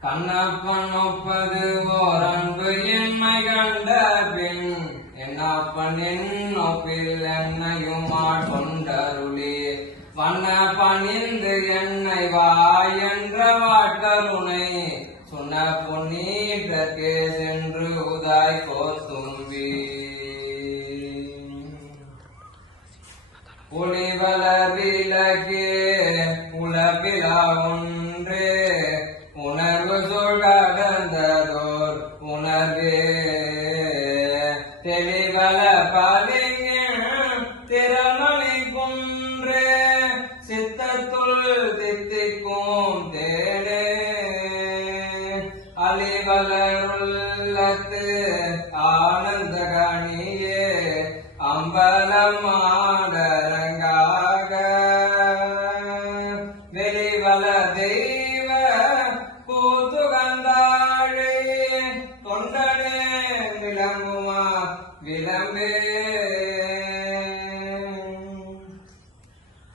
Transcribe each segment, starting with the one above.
கண்ணப்பன் ஒப்பது ஓர் அன்பு என்மை கண்ட பின் என்னப்பன் என்னொப்பில் என்னையும் ஆட்கொண்டருளே வண்ண பணிந்து என்னை வாய் என்ற வாட்டருணை சொன்ன பொன்னீற்றற்கே சென்று உதாய் போர் தும்பி ஒளிவளர் விலகே உலகிலா ஒன்றே உணர்வு சொல்கடந்ததோர் உணர்வே தெளிவள பலிங்கின் திறமணி குன்றே சித்தத்துள் தித்திக்கும் தேனே அலிவளருள்ளத்து ஆனந்த கணியே அம்பலமாடரங்காக வெளிவள தெய்வ கூத்துகந்தாழே தொண்டனே விளங்குமா விளம்பே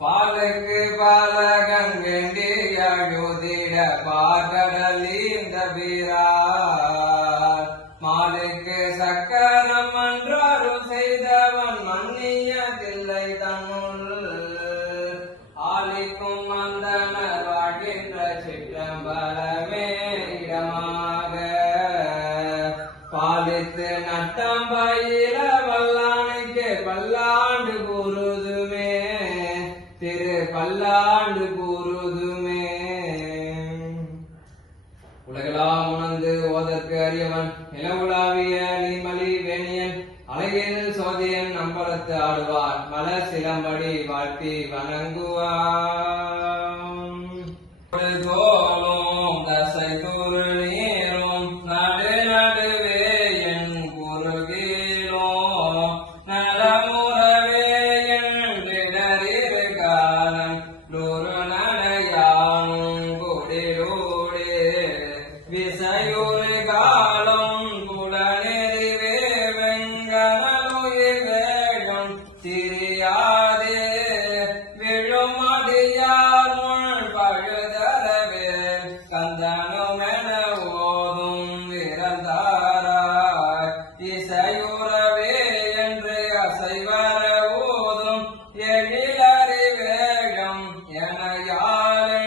பாலுக்கு பாலகன் வேண்டிய யோதிட பாகடலீந்த வீரார் மாலுக்கு சக்கரம் அன்றாரும் செய்தவன் மன்னிய தில்லை தன்னுள் ஆலிக்கும் அந்தனர் வாழ்கின்ற சிற்றம்பலமே இடமாக பாலித்து நட்டம் பயில வல்லானுக்கு பல்லாண்டு கூறுதுமே திரு பல்லாண்டு கூறுதுமே உலகெல்லாம் உணர்ந்து ஓதற்கு அறியவன் நிலவுலாவிய நீமலி வேணியன் அழகில் சோதியன் நம்பலத்து ஆடுவார் மல சிலம்படி வாழ்த்தி வணங்குவார் தசை துரு நீரும் நடு நடுவே என் குறுகீரோ நலமுறவே என்றிடரிரு காலம் லொரு நடையானும் குடிலூடே விசையொரு காலம் குடநெறிவே வெங்கலுயிர் வேகம் திரியாதே விழுமடியார் முள் பழுதரவே கந்தனுமென ஓதும் விரந்தாராய் இசையுறவே என்று அசைவர ஓதும் எழிலறி வேகம் என யாழே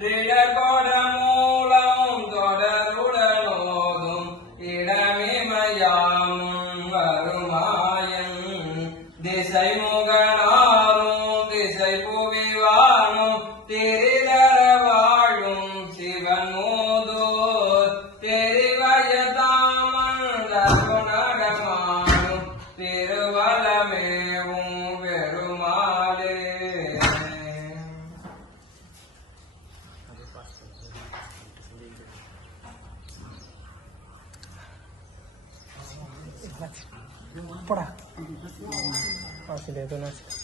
திடகொட மூலம் தொடருடனோதும் இடமிமயாமும் வருமாயன் திசை முகனாரும் திசை புவிவானும் திரிதர வாழும் சிவன் மோதோர் தெரிவய தாமண்டமானும் திருவலமேவும் பெருமாளே Pora. Masih dia tu nasi.